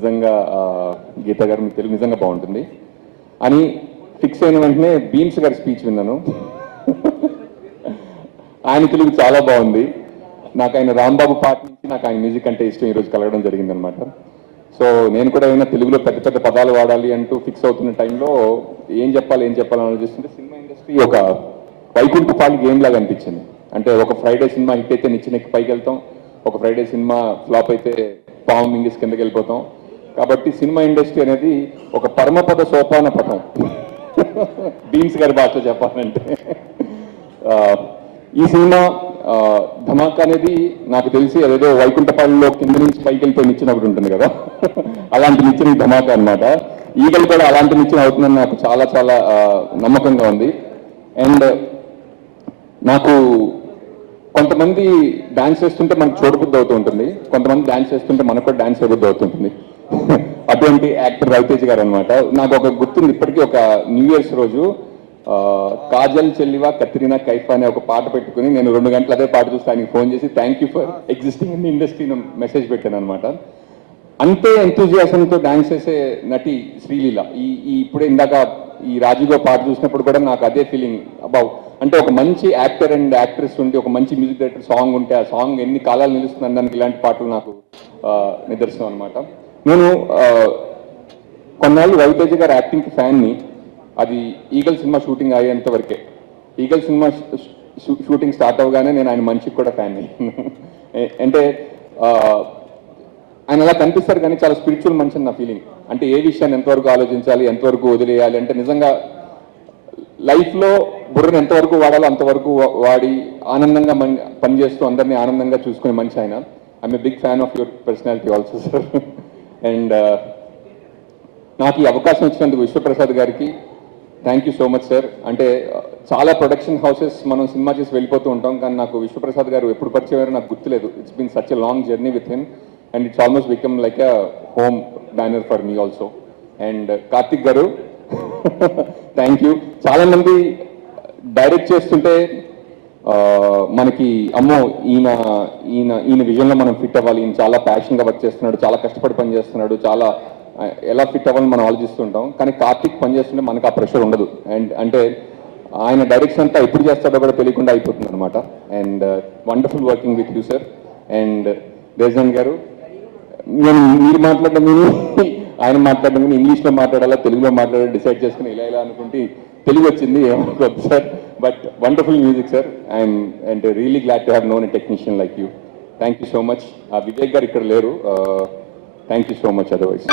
నిజంగా గీత గారు మీ తెలుగు నిజంగా బాగుంటుంది అని ఫిక్స్ అయిన వెంటనే భీమ్స్ గారి స్పీచ్ విన్నాను. ఆయన తెలుగు చాలా బాగుంది. నాకు ఆయన రాంబాబు పాట నుంచి నాకు ఆయన మ్యూజిక్ అంటే ఇష్టం ఈరోజు కలగడం జరిగిందనమాట. సో నేను కూడా ఏమైనా తెలుగులో పెద్ద పెద్ద పదాలు వాడాలి అంటూ ఫిక్స్ అవుతున్న టైంలో ఏం చెప్పాలని ఆలోచిస్తుంటే సినిమా ఇండస్ట్రీ ఒక వైకుంఠపాలి గేమ్ లాగా అనిపించింది. అంటే ఒక ఫ్రైడే సినిమా హిట్ అయితే నిచ్చినెక్కి పైకి వెళ్తాం, ఒక ఫ్రైడే సినిమా ఫ్లాప్ అయితే పాము మింగిస్ కిందకి వెళ్ళిపోతాం. కాబట్టి సినిమా ఇండస్ట్రీ అనేది ఒక పరమపద సోపాన పథం, బీన్స్ గారి భాషలో చెప్పాలంటే. ఈ సినిమా ధమాకా అనేది నాకు తెలిసి అదేదో వైకుంఠపాడులో కింద నుంచి పైకి వెళ్ళిపోయి నిచ్చిన ఒకటి ఉంటుంది కదా, అలాంటి నిచ్చిన ధమాకా అనమాట. ఈగలు కూడా అలాంటి నిచ్చిన అవుతుందని నాకు చాలా చాలా నమ్మకంగా ఉంది. అండ్ నాకు కొంతమంది డాన్స్ చేస్తుంటే మనకు చూడబుద్ధి అవుతూ ఉంటుంది, కొంతమంది డాన్స్ చేస్తుంటే మనకు కూడా డాన్స్ చేయబుద్ధి అవుతుంటుంది. అటువంటి యాక్టర్ రవితేజ్ గారు అనమాట. నాకు ఒక గుర్తుంది ఇప్పటికీ, ఒక న్యూ ఇయర్స్ రోజు కాజల్ చెల్లివా కత్రినా కైఫ్ అనే ఒక పాట పెట్టుకుని నేను 2 గంటలు అదే పాట చూస్తే ఆయనకి ఫోన్ చేసి thank you for existing in the industry message పెట్టాను అనమాట. అంతే ఎంతూజియాసంతో డాన్స్ చేసే నటి శ్రీలీల. ఇప్పుడే ఇందాక ఈ రాజుగో పాట చూసినప్పుడు కూడా నాకు అదే ఫీలింగ్ అబౌట్. అంటే ఒక మంచి యాక్టర్ అండ్ యాక్ట్రెస్ ఉండి ఒక మంచి మ్యూజిక్ డైరెక్టర్ సాంగ్ ఉంటే ఆ సాంగ్ ఎన్ని కాలాలు నిలుస్తుంది దానికి ఇలాంటి పాటలు నాకు నిదర్శనం అనమాట. నేను కొన్నాళ్ళు రవితేజ గారి యాక్టింగ్కి ఫ్యాన్ని. అది ఈగల్ సినిమా షూటింగ్ అయ్యేంత వరకే. ఈగల్ సినిమా షూటింగ్ స్టార్ట్ అవ్వగానే నేను ఆయన మంచికి కూడా ఫ్యాన్ అయ్యాను. అంటే ఆయన అలా కనిపిస్తారు కానీ చాలా స్పిరిచువల్ మనిషి అని నా ఫీలింగ్. అంటే ఏ విషయాన్ని ఎంతవరకు ఆలోచించాలి, ఎంతవరకు వదిలేయాలి, అంటే నిజంగా లైఫ్లో బుర్రను ఎంతవరకు వాడాలో అంతవరకు వాడి ఆనందంగా పనిచేస్తూ అందరినీ ఆనందంగా చూసుకునే మనిషి ఆయన. I'm a big fan of your personality also sir. And నాకు ఈ అవకాశం ఇచ్చినందుకు విశ్వప్రసాద్ గారికి thank you so much sir. అంటే చాలా ప్రొడక్షన్ హౌసెస్ మనం సినిమా చేసి వెళ్ళిపోతూ ఉంటాం, కానీ నాకు విశ్వప్రసాద్ గారు ఎప్పుడు పరిచయం అయ్యారో నాకు గుర్తులేదు. It's been such a long journey with him and it's almost become like a home banner for me also. And Karthik గారు థ్యాంక్ యూ. చాలామంది డైరెక్ట్ చేస్తుంటే మనకి అమ్మో ఈయన విజన్లో మనం ఫిట్ అవ్వాలి, ఈయన చాలా ప్యాషన్గా వర్క్ చేస్తున్నాడు, చాలా కష్టపడి పని చేస్తున్నాడు, చాలా ఎలా ఫిట్ అవ్వాలని మనం ఆలోచిస్తుంటాం. కానీ కార్తిక్ పనిచేస్తుంటే మనకు ఆ ప్రెషర్ ఉండదు. అండ్ అంటే ఆయన డైరెక్షన్ అంతా ఎప్పుడు చేస్తాడో కూడా తెలియకుండా అయిపోతుంది అనమాట. And wonderful working with you sir. And Deshan గారు, నేను మీరు మాట్లాడడం ఆయన మాట్లాడడం కానీ ఇంగ్లీష్లో మాట్లాడాలా తెలుగులో మాట్లాడాలి డిసైడ్ చేసుకుని ఇలా అనుకుంటే తెలుగు వచ్చింది, ఏమనుకోవద్దు sir. But wonderful music sir. I'm and really glad to have known a technician like you. Thank you so much. Vivek గారు ఇక్కడ లేరు. Thank you so much otherwise.